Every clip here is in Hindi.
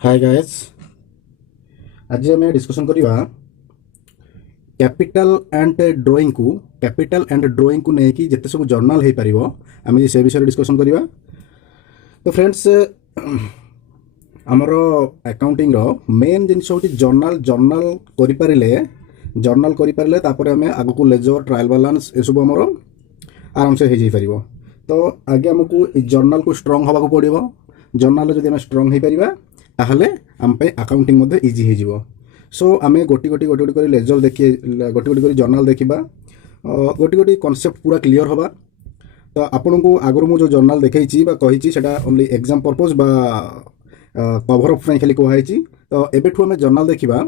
Hi guys. आज आम डिस्कसन करवा कैपिटल एंड ड्रॉइंग को लेकिन जिते सब जर्नाल हो पार आम से विषय डिस्कसन करवा। तो फ्रेंड्स आमर अकाउंटिंग मेन जिनस हूँ जर्नाल कर आग को लेजर ट्रायल बैलेंस ये सब आमर आराम से हो पार। तो आगे आमको जर्नाल को स्ट्रंग हवा पड़ो। जर्नाल जब स्ट्रंग हो पार ताहले आम पे अकाउंटिंग इजी हो। सो आम गोटी गोटी लेजर देखिए गोटी गोटी जर्नाल देखा गोटी गोटी कॉन्सेप्ट पूरा क्लियर हवा। तो आपन को आगर मु जो जर्नाल देखी कही ओनली एग्जाम पर्पज बा कवर अप खाली कहुई। तो एबेठू आम जर्नाल देखा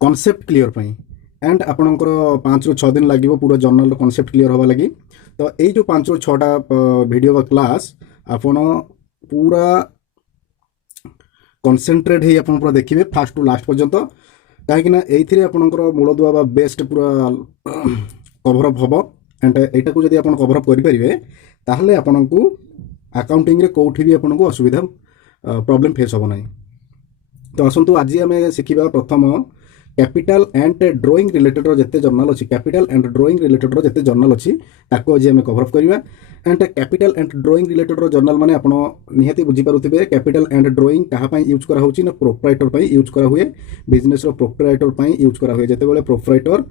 कॉन्सेप्ट क्लियर पाई एंड आपणकर 5 ରୁ 6 दिन लगे पूरा जर्नाल कॉन्सेप्ट क्लियर हवा लगी। तो यही जो 5 ରୁ 6टा वीडियो बा क्लास आपण पूरा कनसेंट्रेट ही पूरा देखिए फास्ट टू लास्ट पर्यंत कहीं आपणकर मूलदुआ बेस्ट पूरा कभरअप हम एंड यहाँ को जब आप कभरअप करेंगे ताहले आपन को अकाउंटिंग रे कोठी भी आपन को असुविधा प्रॉब्लम फेस हम ना। तो आसतु आज आम शिखा प्रथम कैपिटल एंड ड्रॉइंग रिलेटेड जिते जर्नाल अच्छी कैपिटल एंड ड्रॉइंग रिलेटेड जिते जर्नाल अच्छी ताको आज आम कभरअप करवा। And capital and drawing related journal माने आपण निहाती बुझीपारुथिबे कैपिटल एंड ड्रॉइंग कहा पई यूज करा होची ना प्रोप्राइटर पई यूज करा हुए बिजनेस रो प्रोप्राइटर पई यूज करा हुए। जेते बेले प्रोप्राइटर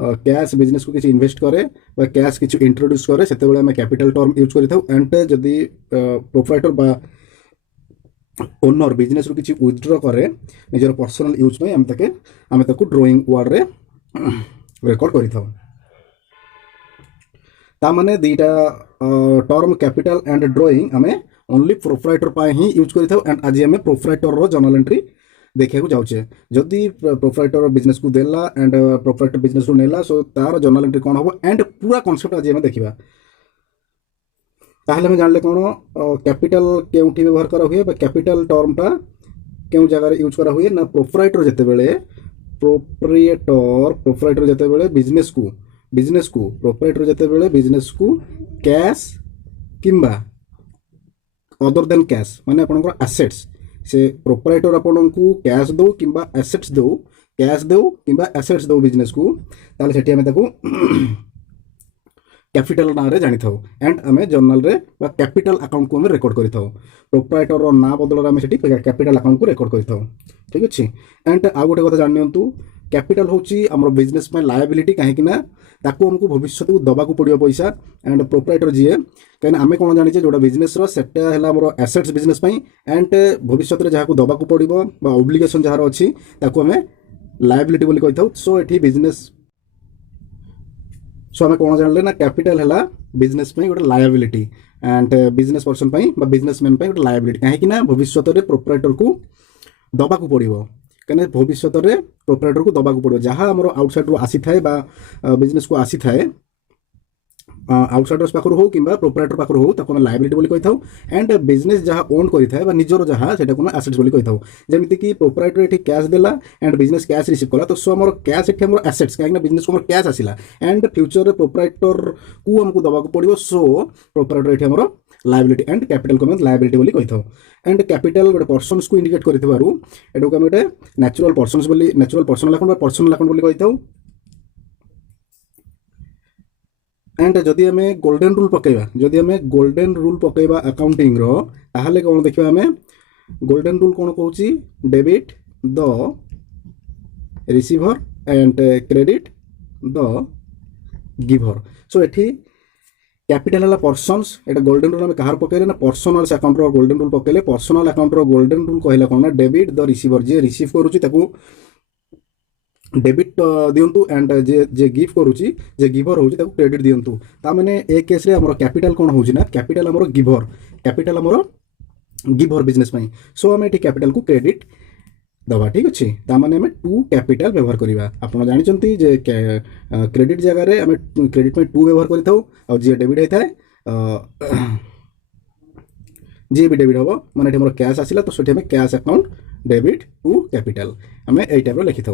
कैश बिजनेस को किसी इन्वेस्ट करे बा कैश किसी इंट्रोड्यूस करे सेते बेले हम कैपिटल टर्म यूज करिथाउ। एंड जदी प्रोप्राइटर बा ओनर बिजनेस रू किसी विथड्रॉ करे निजर पर्सनल यूज में आम ताको ड्रॉइंग वर्ड रे रिकॉर्ड करिथाउ। ता माने दीटा टर्म कैपिटल एंड ड्रॉइंग आम ओनली प्रोप्राइटर पाए ही यूज करिथाउ। एंड आज आम प्रोप्राइटर रो जर्नल एंट्री देखा जाऊे जदि प्रोप्राइटर बिजनेस को देला एंड प्रोप्राइटर बिजनेस को नेला सो तार जर्नल एंट्री कौन हम एंड पूरा कॉन्सेप्ट आज आम देखा ताहले जानले कौन कैपिटल केउठी व्यवहार करा हुए कैपिटल टर्मटा क्यों जगह यूज करा हुए ना प्रोप्राइटर जिते बेले प्रोप्राइटर जिते बेले बिजनेस को प्रोप्राइटर जिते बेले बिजनेस को कैश किंबा अदर देन कैश माने आपनकर एसेट्स से प्रोप्राइटर आपन को कैश दो किंबा एसेट्स दो कैश दो किंबा एसेट्स दो बिजनेस को ताले सेठी हमें ताको कैपिटल ना रे जानी थाउ। एंड आम जर्नल रे बा कैपिटल अकाउंट को आम रेकर्ड करि थाउ प्रोप्राइटर रो ना बदल आम सेठी कैपिटल अकाउंट को रेकर्ड करि थाउ। ठीक अछि। एंड आ गोटे कथा जानि नियंतु कैपिटल होची हमर बिजनेस में लायबिलिटी कहीं ना ताको हमको भविष्य को दबाक पड़ो पैसा। एंड प्रोप्राइटर जी कहीं आम कौन जाने जोटा बिजनेस सेटा है हमर एसेट्स बिजनेस एंड भविष्य में जहाँ को दबाक पड़ो ऑब्लिगेशन जार अच्छी ताको आम लायबिलिटी बोली कहि थाउ। सो एठी बिजनेस सो आम कौन जानले ना कैपिटल है बिजनेस गोटे liability and business person businessman गोटे लायबिलिटी कहीं भविष्य में प्रोप्राइटर को दबाक पड़ो कहीं भविष्य में प्रोप्राइटर को दबाक पड़ो जहाँ आम आउटसाइड आसी थाए बिजनेस को आसी थाए आउटसाइडर्स पाखर हो कि प्रोप्राइटर पाखर हो ताको लायबिलिटी बोली कहि थाउ। एंड बिजनेस जहाँ ओन करिथाए निजर जहाँ सेटा को एसेट्स बोली कहि थाउ। जेमिति कि प्रोप्राइटर एठी कैश देला एंड बिजनेस कैश रिसीव कला तो सो हमर कैश एठी हमर एसेट्स कहीं बिजनेस को हमर कैश आसिला एंड फ्यूचर रे प्रोप्राइटर को हमको दबाक पड़ो सो प्रोप्राइटर एठी हमर लायबिलिटी एंड कैपिटल को लायबिलिटी बोली कहि थाउ। एंड कैपिटल गोटे पर्सन्स को इंडिकेट करिथबारु एडो हम गोटे नेचुरल पर्सनल अकाउंट बोली कहि थाउ। एंड जदि आम गोल्डन रूल पकेबा अकाउंटिंग रो ताहले कौन देखिबा आम गोल्डन रूल कौन कहूची debit the receiver and credit the giver. So एठी कैपिटल है पर्सन्स एटा गोल्डन रूल आम कहार पकेले ना पर्सनल अकाउंट रो गोल्डन रूल पकेले पर्सनल अकाउंट रो गोल्डन रूल कहला कौन ना debit the receiver J receive करूची ताकू डेबिट दियंतु एंड जे गिव करूची जे गिवर होची ताकू क्रेडिट दियंतु। ता माने ए केस रे हमर कैपिटल कोन होची ना कैपिटल हमर गिवर बिजनेस पई सो हम एठी कैपिटल को क्रेडिट दबा। ठीक अछि। ता माने हम टू कैपिटल व्यवहार करिवा आपण जानि चंती जे क्रेडिट जगह रे हम क्रेडिट में टू व्यवहार करिथौ और जे डेबिट हेताय जे भी डेबिट हम माने हमर कैश आसिला तो सेठी हम cash account debit to capital आम यही टाइप लिखि था।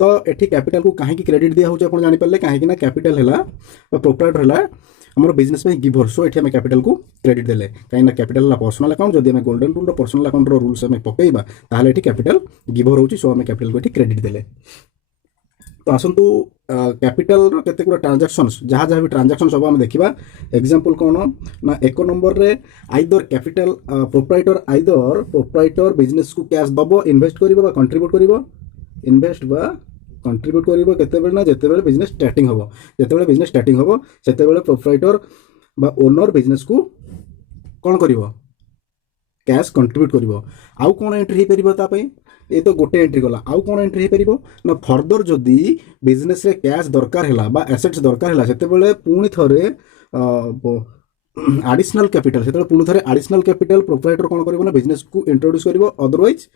तो ये कैपिटल को कहीं क्रेडिट दिया होगा आप जापर कहीं कैपिटल है प्रोप्राइटर है ଆମର ବିଜନେସ୍ ପାଇଁ ଗିଭର। ସୋ ଏଠି ଆମେ କ୍ୟାପିଟାଲକୁ କ୍ରେଡିଟ୍ ଦେଲେ, କାହିଁକିନା କ୍ୟାପିଟାଲ ହେଲା ପର୍ସନାଲ ଆକାଉଣ୍ଟ। ଯଦି ଆମେ ଗୋଲ୍ଡେନ୍ ରୁଲ୍ର ପର୍ସନାଲ ଆକାଉଣ୍ଟର ରୁଲ୍ସ ଆମେ ପକେଇବା ତାହେଲେ ଏଠି କ୍ୟାପିଟାଲ ଗିଭର ହେଉଛି। ସୋ ଆମେ କ୍ୟାପିଟାଲକୁ ଏଠି କ୍ରେଡିଟ୍ ଦେଲେ। तो आसतु कैपिटल केते गुडा ट्रांजैक्शंस जहाँ जहाँ भी ट्रांजैक्शन सब आम देखा। एग्जांपल कौन ना 1 नंबर रे आइदर कैपिटल प्रोप्राइटर बिजनेस को कैश दबो, इन्वेस्ट करिवो बा कंट्रीब्यूट करिवो, इन्वेस्ट बा कंट्रीब्यूट करिवो केतेबेले ना जेतेबेले बिजनेस स्टार्टिंग हबो। जेतेबेले बिजनेस स्टार्टिंग हबो सेतेबेले प्रोप्राइटर बा ओनर बिजनेस को कौन करिवो कैश कंट्रीब्यूट करिवो। आउ कौन एंट्री हो पारिबो ता पई ये तो गोटे एंट्री गला। आउ कौन एंट्री हो पारिबो ना फर्दर जदि बिजनेस रे कैश दरकार हैला बा एसेट्स दरकार हैला सेतेबेले पुणी थरे एडिशनल कैपिटल सेतेबेले पुणी थरे एडिशनल कैपिटल प्रोप्राइटर कौन करिवो ना बिजनेस को इंट्रोड्यूस करिवो, अदरवाइज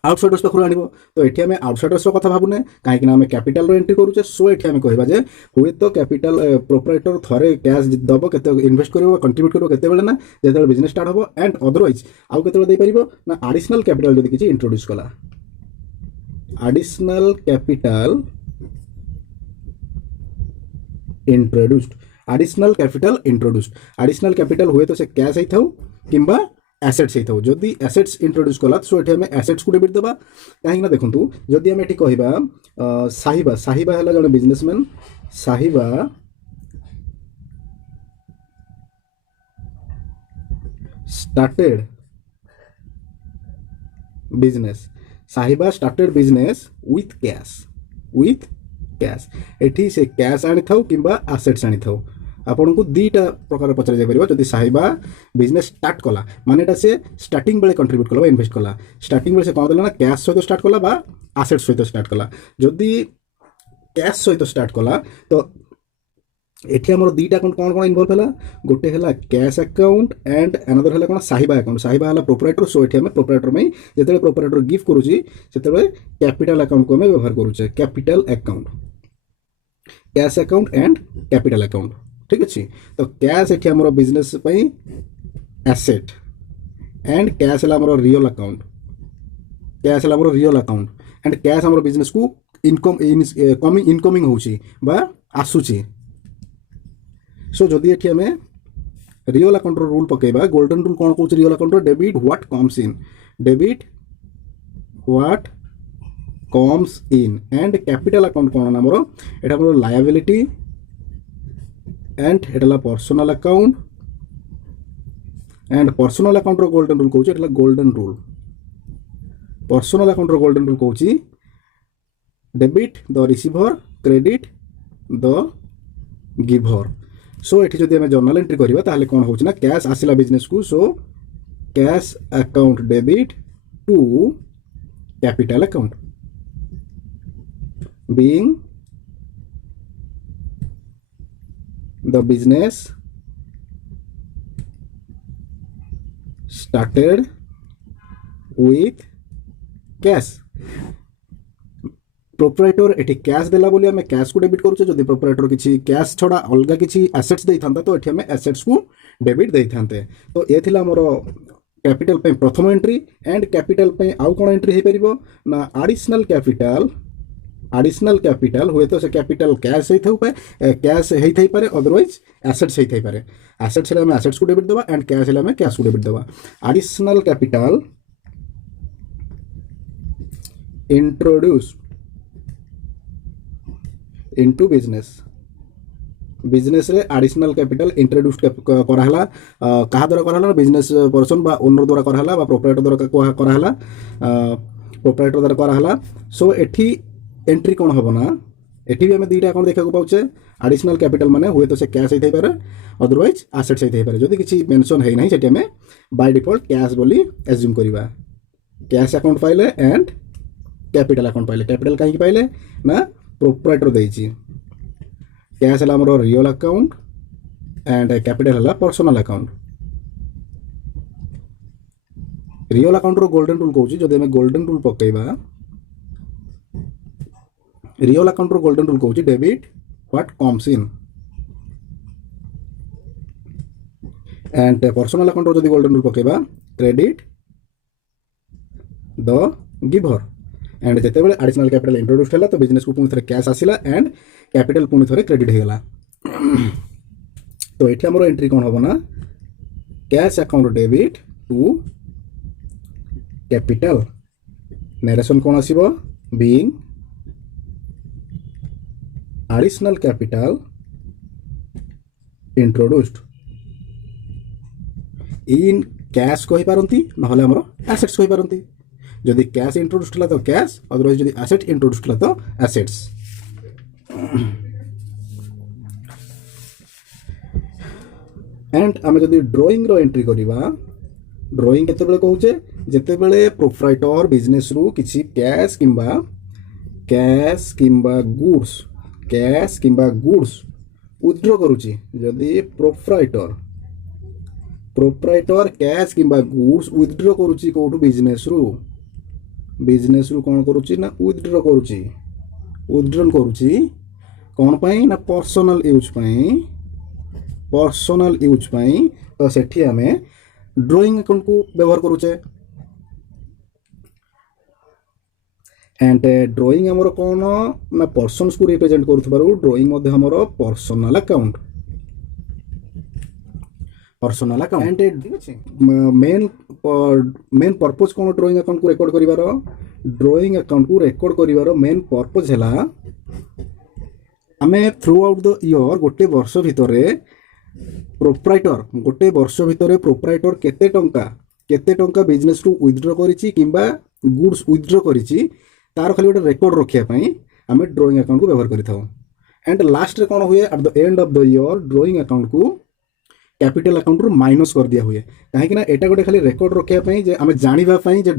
आउटसाइडर्स पाखु आनिबो। तो एठी हमें आउटसाइडर्स रो कथा भाबुने काहेकि ना हमें कैपिटल रो एंट्री करूचे। सो एठी हमें कहबा जे हुए तो कैपिटल प्रोप्राइटर थरे कैश दबो केते इन्वेस्ट करिवो कंट्रीब्यूट करिवो केतेबेले ना जेतेबेले बिजनेस स्टार्ट हबो, एंड अदरवाइज आउ केतेबेले देई परिबो ना एडिशनल कैपिटल जदि किछि इंट्रोड्यूस कला। Additional capital introduced, additional capital introduced. Additional capital हुए तो से कैश ही थाउ किंबा एसेट्स ही थाउ। जदि एसेट्स इंट्रोड्यूस कला सो एठी हमें एसेट्स को डेबिट देबा। काहेकि ना देखंतु जदि हमें एठी कहबा साहिबा, साहिबा हला जने बिजनेसमैन, साहिबा स्टार्टेड बिजनेस, साहिबा started business with cash, with cash. एठी से कैश आनी थाउ किंबा एसेट्स आनी थाउ। आपन को दीटा प्रकार पचार जाय परिबा। जदि साहिबा बिजनेस स्टार्ट कला माने एटा से स्टार्टिंग बेले कंट्रीब्यूट कला बा इन्वेस्ट कला। स्टार्टिंग बेले से कोन देला ना कैश सहित स्टार्ट कला बा एसेट्स सहित स्टार्ट कला। जदि कैश सहित स्टार्ट कला तो एठी हमर दीटा अकाउंट कोन कोन इन्वॉल्व हला। गोटे हला कैश अकाउंट एंड अनदर हला कोन साहिबा अकाउंट। साहिबा हला प्रोप्राइटर। सो एठी हमें प्रोप्राइटर में जेतेबे प्रोप्राइटर गिफ्ट करूची सेतेबे कैपिटल अकाउंट को हमें व्यवहार करूचे। Capital account, cash account and capital account, ठीक अच्छे। तो कैश एठी हमरो बिजनेस पई एसेट एंड कैश हला हमरो रियल अकाउंट, कैश हला हमरो रियल अकाउंट एंड कैश हमरो बिजनेस को इनकमिंग होची बा आसुची। सो जदि एठी हमें रियल अकाउंट रो रूल पकेबा, गोल्डन रूल कोन कहूची रियल अकाउंट रो debit what comes in, debit what comes in. And capital account कोन हमरो एटा हमरो लायबिलिटी एंड एटा personal account. And personal account रो गोल्डन रूल कहूची एटा गोल्डन रूल। पर्सनल अकाउंट रो गोल्डन रूल कहूची debit the receiver, credit the giver. So एठी जदि हमें जर्नल एंट्री करिबा ताहले कोन होची ना कैश आसिला बिजनेस को। सो cash account debit to capital account being the business started with cash। Proprietor एठी कैश देला बोली हमें कैश को डेबिट करूचे। जदि प्रोप्राइटर किछि कैश छोड़ा अलगा किछि एसेट्स देई थांता तो एठी हमें एसेट्स को डेबिट देई थांते। तो ए थिला हमरो कैपिटल पे प्रथम एंट्री। एंड कैपिटल पे आउ कोन एंट्री हे परिबो ना एडिशनल कैपिटल। एडिशनल कैपिटल हुए तो से कैपिटल कैश है कैश है पारे, अदरवाइज एसेट्स है पारे। एसेट्स हमें एसेट्स को डेबिट देबा एंड कैश हमें कैश को डेबिट देबा। Additional capital introduce into business. Business रे एडिशनल कैपिटल इंट्रोड्यूस करा हला कहा द्वारा करा हला बिजनेस पर्सन बा ओनर द्वारा करा हला बा प्रोप्राइटर द्वारा करा हला, प्रोप्राइटर द्वारा करा हला। सो एठी एंट्री कौन हम ना एटी भी आम दुईटा अकाउंट देखा पाचे। एडिशनल कैपिटल माने हुए तो से कैश होता है, अदरवाइज एसेट्स होता है। जदि किसी मेंशन है ना से आम बाय डिफॉल्ट कैश बोली एज्यूम करवा। कैश अकाउंट पाइले एंड कैपिटल अकाउंट पाइले। कैपिटल कहीं पाइले ना प्रोप्राइटर देइछि। कैश है हमरो रियल अकाउंट एंड कैपिटल है पर्सनल अकाउंट। रियल अकाउंट रो गोल्डन रूल कहूँ जदि आम गोल्डन रूल पकेबा। रियल अकाउंट रो गोल्डन रूल कहूँ debit what comes in and personal account रो जदि गोल्डन रूल पकेबा क्रेडिट द गिवर। एंड जिते बड़े एडिशनल कैपिटल इंट्रोड्यूस है तो बिजनेस को पुणी थे कैश आसला एंड कैपिटल पुणी थे क्रेडिट होगा। तो ये आमर एंट्री कौन हम ना cash account debit to capital narration कौन आसीबो being additional capital introduced in cash कहि पारंती नहले हमरो एसेट्स कहि पारंती जदि कैश इंट्रोड्यूस्ड हला तो कैश अदरवाइज जदि एसेट इंट्रोड्यूस्ड हला तो एसेट्स एंड आमे जदि ड्राइंग रो एंट्री करिवा ड्राइंग केते बेले कहूचे जेते बेले प्रोप्राइटर बिजनेस रु किछि कैश किंबा गुड्स विथड्रॉ करूची जदि प्रोप्राइटर कैश किंबा गुड्स विथड्रॉ करूची कोठु बिजनेस रु कोन करूची ना विथड्रॉ करूची कोन पई ना पर्सनल यूज पई तो सेठी हमें ड्राइंग अकाउंट को व्यवहार करूचे एंड ड्राइंग हमर कोन ना पर्सन्स को रिप्रेजेंट करथबारु ड्राइंग मध्ये हमर personal account and main purpose cone drawing account को रिकॉर्ड करिवार मेन पर्पस हला आमे थ्रू आउट द ईयर गोटे वर्ष भितरे प्रोप्राइटर केते टंका बिजनेस रु विथड्रॉ करिछि किंबा गुड्स विथड्रॉ करिछि तार खाली गोटे रेकर्ड रखिया पई आमे ड्राइंग अकाउंट को व्यवहार करिथाउ एंड लास्ट रे कोन हुए at the end of the year drawing account को कैपिटल अकाउंट रु माइनस कर दिया हुए काहे ना एटा गोटे खाली रेकर्ड रखिया पई जे आमे जानिबा पई जे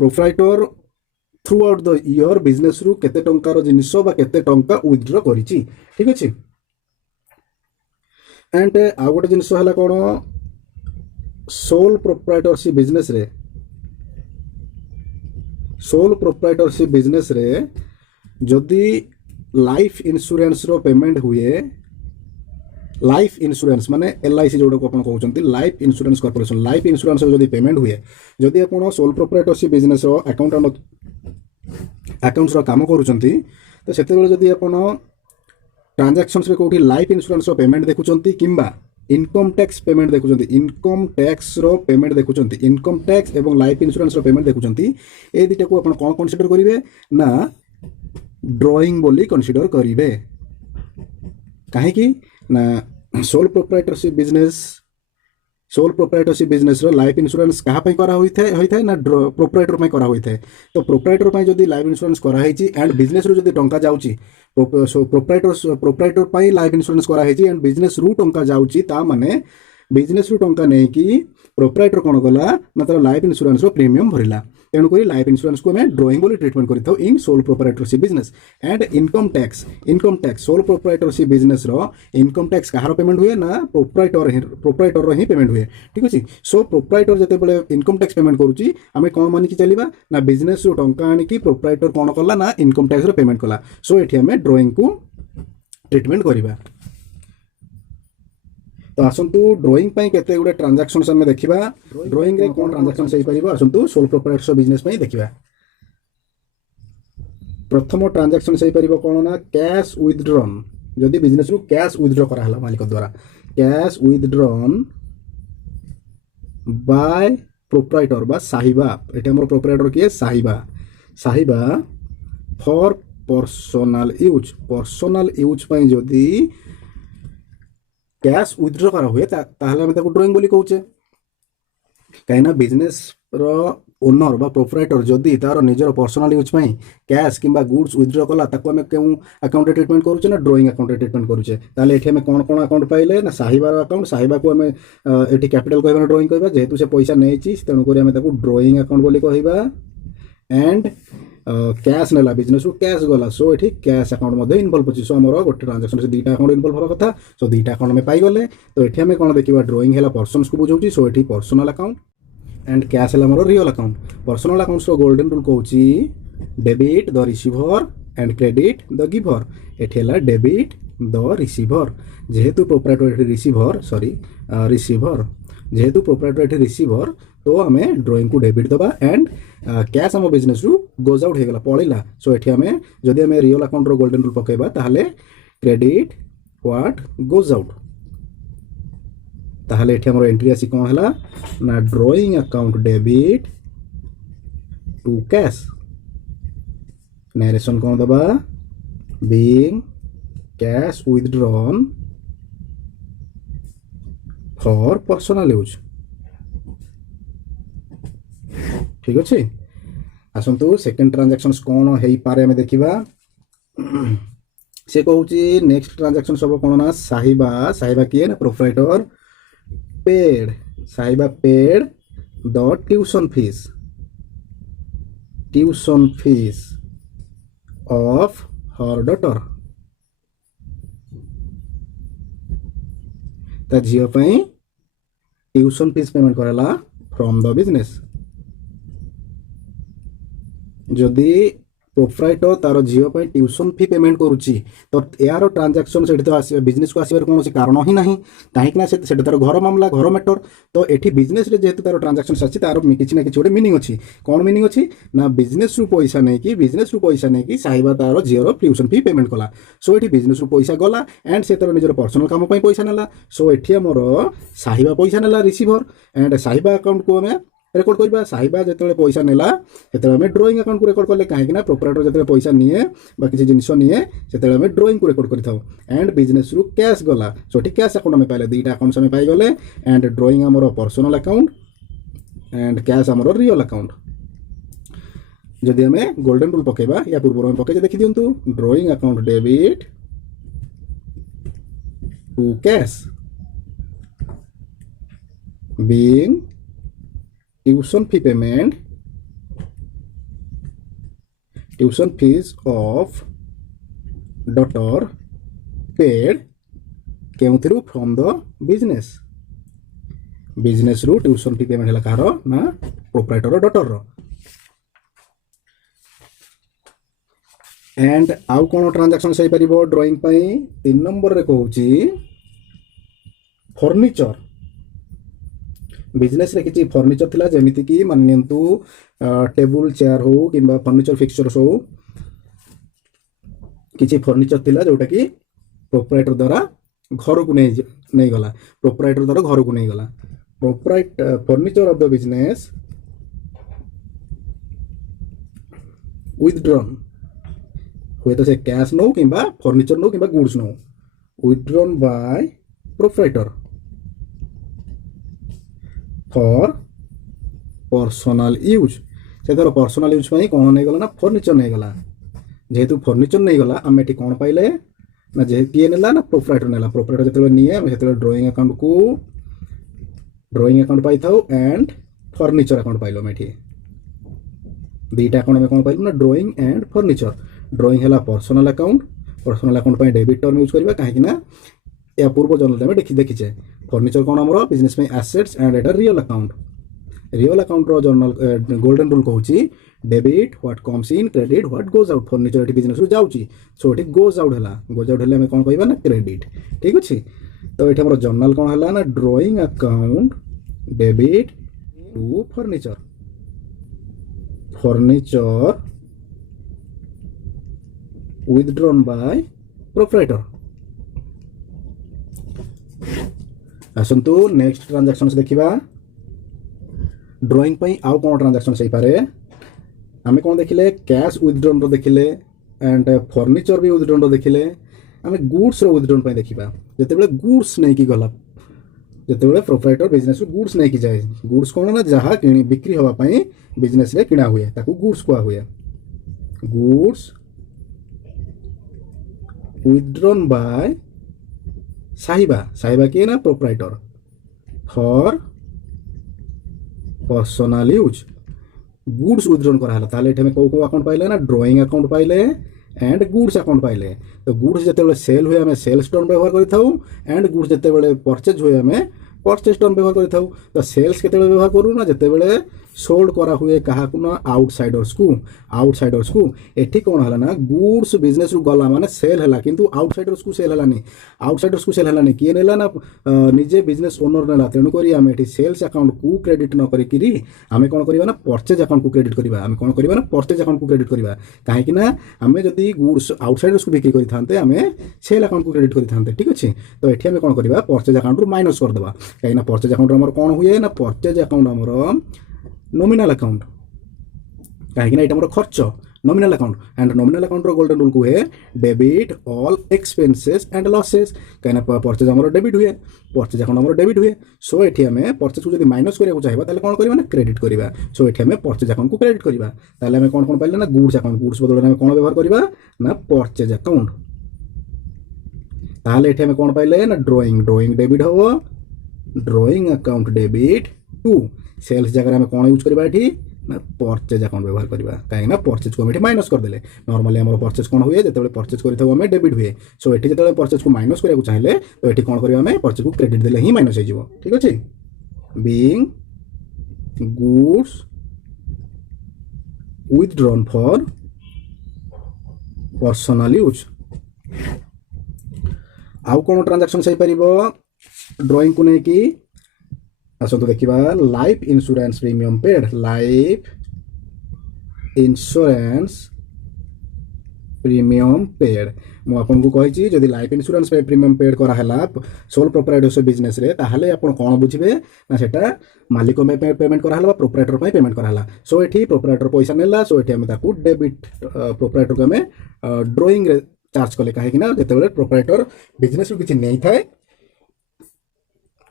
proprietor throughout the year business रु केते टंकार जिनिस बा केते टंका विथड्रॉ करिछि ठीक अछि एंड आ गोटे जिनिस हला कोन सोल प्रोप्राइटरशिप बिजनेस रे जदि लाइफ इंश्योरेंस रो पेमेंट हुए लाइफ इंश्योरेंस माने LIC जोडो को अपन कहउचंती life insurance corporation life insurance रो जदि पेमेंट हुए जदि अपन सोल प्रोप्राइटरशिप बिजनेस रो अकाउंट्स रो काम करूचंती तो सेते बेले जदि अपन ट्रांजैक्शंस रे कोठी लाइफ इंश्योरेंस रो पेमेंट देखुचंती किंबा इनकम टैक्स पेमेंट देखुचंती इनकम टैक्स एवं लाइफ इंश्योरेंस रो पेमेंट देखुचंती ए दिटा को अपन कोन कंसीडर करिवे ना ड्राइंग बोली कंसीडर करिवे काहे कि ना सोल प्रोप्राइटरशिप बिजनेस रो लाइफ इंश्योरेंस कहा पई करा होई थाए ना प्रोप्राइटर पई करा होई थाए तो प्रोप्राइटर पई जदी लाइफ इंश्योरेंस करा हेची एंड बिजनेस रो जदी टंका जाउची प्रोप्राइटर पई लाइफ इंश्योरेंस करा हेची एंड बिजनेस रू टंका जाउची ता माने बिजनेस रू टंका नै कि प्रोप्राइटर कोन गला ना तर लाइफ इंश्योरेंस रो प्रीमियम भरिला तेणु करी लाइफ इंश्योरेंस को हमें ड्राइंग बोली ट्रीटमेंट करिथौ in sole proprietorship business and income tax sole proprietorship business रो इनकम टैक्स कहार पेमेंट हुए ना प्रोप्राइटर रो ही पेमेंट हुए ठीक अछि सो प्रोप्राइटर जते बेले इनकम टैक्स पेमेंट करूची हमें कोन मानि कि चलीबा ना बिजनेस रो टंका आनि कि प्रोप्राइटर कोन करला ना इनकम टैक्स रो पेमेंट कला सो एठी हमें ड्राइंग को ट्रीटमेंट करिबा तो आसंतु ड्राइंग पई केते गुडे ट्रांजैक्शंस हम देखिबा ड्राइंग रे कोन ट्रांजैक्शन सही परिबो आसंतु सोल प्रोप्राइटरशिप बिजनेस पई देखिबा प्रथम ट्रांजैक्शन सही परिबो कोन ना कैश विथड्रॉन जदी बिजनेस रु कैश विथड्रॉ करा हला मालिक द्वारा कैश विथड्रॉन बाय प्रोप्राइटर बा साहिबा एटा हमर प्रोप्राइटर के साहिबा फॉर पर्सनल यूज पई जदी कैश विथड्रॉ करा हुए ताहले हम ताको ड्राइंग बोली कहूचे काइना बिजनेस रो ओनर बा प्रोप्राइटर जदी तार निजर पर्सनल यूज पई कैश किंबा गुड्स विथड्रॉ कला ताको हम केउ अकाउंट ट्रीटमेंट करूचे ना ड्राइंग अकाउंट ट्रीटमेंट करूचे ताले एठी हम कोन अकाउंट पाइले ना साहिबा अकाउंट साहिबा को हम एठी कैपिटल कहबा ड्राइंग कहबा जेहेतु से पैसा नेची तेनु करी हम ताको ड्राइंग अकाउंट बोली कहबा एंड कैश नेला बिजनेस रु कैश गला सो एठी कैश अकाउंट मध्ये इन्वॉल्व अछि सो हमरो गोटे ट्रांजैक्शन से दीटा अकाउंट इन्वॉल्व होरा कथा सो दीटा अकाउंट में पाई गले तो एठी हमें कोन देखिबा ड्राइंग हेला पर्सन्स को बुझौची सो एठी पर्सनल अकाउंट एंड कैश हेला हमरो रियल अकाउंट पर्सनल अकाउंट्स रो गोल्डन रूल कहउची debit the receiver and credit the giver एठी हेला डेबिट द रिसीवर जेहेतु प्रोप्राइटर एठी रिसीवर जेहेतु प्रोप्राइटर एठी रिसीवर तो हमें ड्राइंग को डेबिट दबा एंड कैश हम बिजनेस रु गोज आउट हेगला पळिला सो एठी हमें जदी हमें रियल अकाउंट रो गोल्डन रूल पकेबा ताहले क्रेडिट व्हाट गोज आउट ताहले एठी हमर एंट्री आसी कोन हला ना drawing account debit to cash narration कोन दबा being cash withdrawn for personal use ठीक अच्छे आसतु सेकेंड ट्रांजैक्शन कौन हो पारे हमें देखा से कहूँ नेक्स्ट ट्रांजैक्शन सब कौन ना साहिबा साहिबा किए ना प्रोप्राइटर पेड साहिबा paid the tuition fees of her daughter ता झील ट्यूशन फीस पेमेंट कराला फ्रॉम द बिजनेस जदि प्रोप्राइटर तार झील ट्यूशन फी पेमेंट करुच्ची तो यार ट्रांजैक्शन से तो बिजनेस को आसबार कौन कारण ही ना कहीं तार घर मामला घर मैटर तो ये बिजनेस जेहेतु तार ट्रांजैक्शन आसी तार किसी ना कि गोटे मीनिंग अच्छी कौन मीनिंग अच्छी ना बिजनेस रु पैसा नहीं कि साहिबा तार झील ट्यूशन फी पेमेंट कला सो ये बिजनेस रु पैसा गला एंड से तार निजर पर्सनल काम पैसा नेला सो ये आमर साहिबा पैसा नेला रिसीभर एंड साहिबा अकाउंट को आम रेकर्ड करवा साहिबा जो पैसा नेला से ड्रॉइंग अकाउंट को रेकर्ड कले कहीं प्रोप्राइटर जो पैसा निए किसी जिनस निए से ड्रॉइंग को रेकर्ड कर एंड बिजनेस रु कैश गला सो कैश अकाउंट में पाइले दुईटा अकाउंट्स में पाइगले एंड ड्रॉइंग आमर पर्सनल अकाउंट एंड कैश आमर रियल अकाउंट जदि आम गोल्डन रूल पकेबा या पूर्व पकई देखी दिंतु drawing account debit to cash being tuition fees of daughter paid केउथिरु फ्रॉम द बिजनेस रु ट्यूशन फी पेमेंट हला कार ना प्रोप्राइटर डॉटर रो एंड आउ कोन ट्रांजैक्शन सही परिबो ड्राइंग पई 3 नंबर रे कहूची फर्नीचर बिजनेस रे किसी फर्नीचर थिला जेमिति कि मान नियंतु टेबुल चेयर हो किंबा फर्नीचर फिक्सचर्स हो किसी फर्नीचर थिला जोटा कि प्रोप्राइटर द्वारा घर को नहीं गला प्रोप्राइटर द्वारा घर को नहीं गला furniture of the business withdrawn हुए तो से कैश नो किंबा फर्नीचर नो किंबा गुड्स नो withdrawn by proprietor for personal use से तरह पर्सनल यूज कौन नहीं गला ना फर्नीचर नहीं गला जेहेतु फर्नीचर नहीं गला आम ये कौन पाइले ना जे किए नेला ना प्रोप्राइटर नेला प्रोप्राइटर जो निए से ड्रॉइंग अकाउंट पाई था एंड फर्नीचर अकाउंट पाइल ये दुईटा अकाउंट में कौन पाइल ना ड्रॉइंग एंड फर्नीचर ड्रॉइंग है personal account debit term use करवा कहीं या पूर्व जर्नल में देखीचे फर्नीचर कौन आमर बिजनेस में assets and Etah real account row journal golden rule कहूँ debit what comes in credit what goes out furniture ये बिजनेस रु जाऊँगी सो ये गोज आउट है कौन कहवा ना क्रेडिट ठीक अच्छे तो ये आमर जर्नल कौन है ना drawing account debit to furniture withdrawn by proprietor आसतु नेक्स्ट ट्रांजैक्शन देखा ड्रॉइंग पई आउ कौन ट्रांजैक्शन सही पारे आम कौन देखिले कैश विथड्रॉन रो देखिले एंड फर्नीचर भी विथड्रॉन रो देखिले आम गुड्स रो विथड्रॉन पई देखिबा जेतेबेले गुड्स नहीं की गला जेतेबेले प्रोप्राइटर बिजनेस रो गुड्स नहीं की जाए गुड्स कौन ना जहाँ किणी बिक्री हवा पई बिजनेस रे किणा हुए ताकू गुड्स कुआ हुए गुड्स विथड्रॉन बाय साहिबा किए ना proprietor for personal use goods withdrawn कराला ताले एठे में को अकाउंट पाइले ना ड्रॉइंग अकाउंट पाइले एंड गुड्स अकाउंट पाइले तो गुड्स जते सेल हुए हमें सेल्स टर्म व्यवहार करिथाउ एंड गुड्स जते परचेज हुए हमें परचेज टर्म व्यवहार करिथाउ तो सेल्स केते व्यवहार करू ना जते सोल्ड करा हुए क्या ना आउटसाइडर्स को एठी कौन है ना गुड्स बिजनेस रु गला माने सेल है किंतु आउटसाइडर्स को सेल है किए नेला ना निजे बिजनेस ओनर नेला तेणु करी आम एठी सेल्स अकाउंट को क्रेडिट न करी आम कौन करवा ना परचेज अकाउंट को क्रेडिट करवा आम कौन करवा ना परचेज अकाउंट को क्रेडिट करवा कहीं ना आम जदि गुड्स आउटसाइडर्स को बिक्री करते आम सेल अकाउंट को क्रेडिट करते ठीक अच्छे तो ये आम कौन करवा परचेज अकाउंट रु माइनस करदे कहीं परचेज अकाउंट आम कौन हुए ना परचेज अकाउंट आमर नॉमिनल अकाउंट कहीं ये मोर खर्च nominal account and nominal account golden rule को है debit all expenses and losses कहीं परचेज आम डेबिट हुए परचेज अकाउंट आम डेबिट हुए सो ये आम परचेज को जब माइनस करने चाहिए ताहले कौन करवा ना क्रेडिट करवा सो ये आम परचेज अकाउंट को क्रेडिट करवा ताहले आम कौन पाइले ना गुड्स अकाउंट गुड्स बदल कौन व्यवहार करवा ना परचेज अकाउंट ताहले ये कौन पाइले ना ड्रॉइंग डेबिट हम drawing account debit to sales जगह में कौन यूज करवा ये ना परचेज अकाउंट व्यवहार करवा कहीं परचेज को माइनस करदे नॉर्मली आम परचेज कौन हुए जो परचेज करें डेबिट हुए सो ये जो परचेज को माइनस करने चाहिए तो ये कौन करें परचेज को क्रेडिट देले ही माइनस हो ठीक अच्छे being goods withdrawn for personal use आउ कौन ट्रांजैक्शन से ड्रॉइंग को लेकिन आसतु तो देखा life insurance premium paid life insurance premium paid मुझे कही जदि लाइफ इंश्योरेंस प्रीमियम पेड कराला सोल प्रोप्राइटरशिप बिजनेस रे ताहले आपण कौन बुझे ना सेटा मालिक पेमेंट कराला प्रोप्राइटर पेमेंट कराला सो ये प्रोप्राइटर पैसा नेला सो ये डेबिट प्रोप्राइटर को आम ड्रॉइंग रे चार्ज कले कहीं जो प्रोप्राइटर बिजनेस किसी नहीं थाए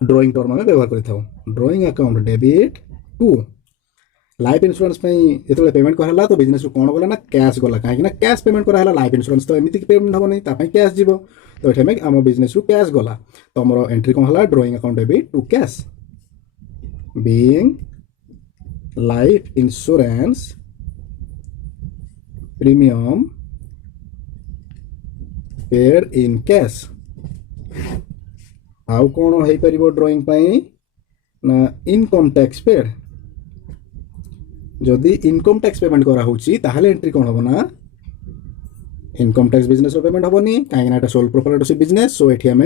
ड्रॉइंग टर्म आम व्यवहार कर drawing account debit to life insurance जो पेमेंट कराला तो बिजनेस कौन गला ना कैश गला कहीं कैश पेमेंट कराला लाइफ इंश्योरेंस तो एमती पेमेंट हम नहीं कैश जीव तो ये आम बिजनेस कैश गला तो आम एंट्री कौन है drawing account debit to cash being life insurance premium paid in cash आउ कौन हो पार ड्रॉइंग ना इनकम टैक्स पेड जदि इनकम टैक्स पेमेंट करा होची ताहले एंट्री कौन हम ना इनकम टैक्स बिजनेस पेमेंट हेनी कहीं सोल प्रोप्राइटरशिप बिजनेस सो ये आम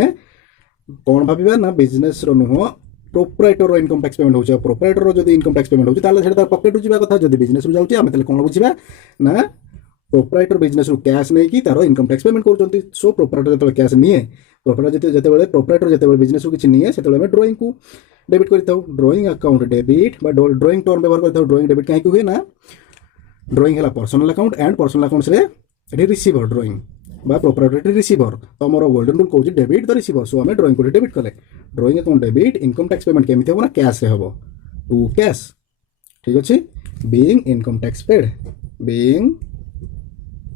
कौन भाविबा ना बिजनेस नुह प्रोप्राइटर इनकम टैक्स पेमेंट हो प्रोप्राइटर जब इनकम टैक्स पेमेंट होता पकेट रु जावा कथा जब बिजनेस रु जाउची आम कौन बुझा ना प्रोप्राइटर बिजनेस रु कैश नहीं कि तार इनकम टैक्स पेमेंट कर सो प्रोप्राइटर जो कैश निए प्रोप्राइटर जो बिजनेस रु किसी निए से ड्रॉइंग को डेबिट करता drawing account debit drawing term व्यवहार करता ड्रॉइंग डेबिट कहीं हुए ना ड्रॉइंग है personal account and personal accounts रे रिसीवर ड्रॉइंग प्रोप्राइटर रिसीवर तो मोर गोल्डन रूल कौन डेबिट द रिसीवर सो आम ड्रॉइंग को डेबिट कले drawing account debit income tax payment केमी हम ना कैश रे हम टू कैश ठीक अच्छे being income tax paid being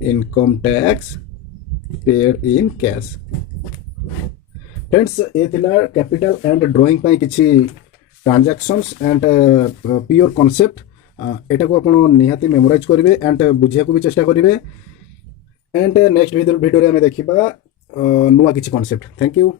income tax paid in cash friends ये कैपिटल एंड ड्रॉइंग पाई किछि ट्रांजैक्शंस एंड प्योर कॉन्सेप्ट एटा को आपण निहाती मेमोराइज करेंगे एंड बुझिया को भी चेष्टा करेंगे एंड नेक्स्ट वीडियो रे हमें देखिबा नुआ किछि कॉन्सेप्ट थैंक यू।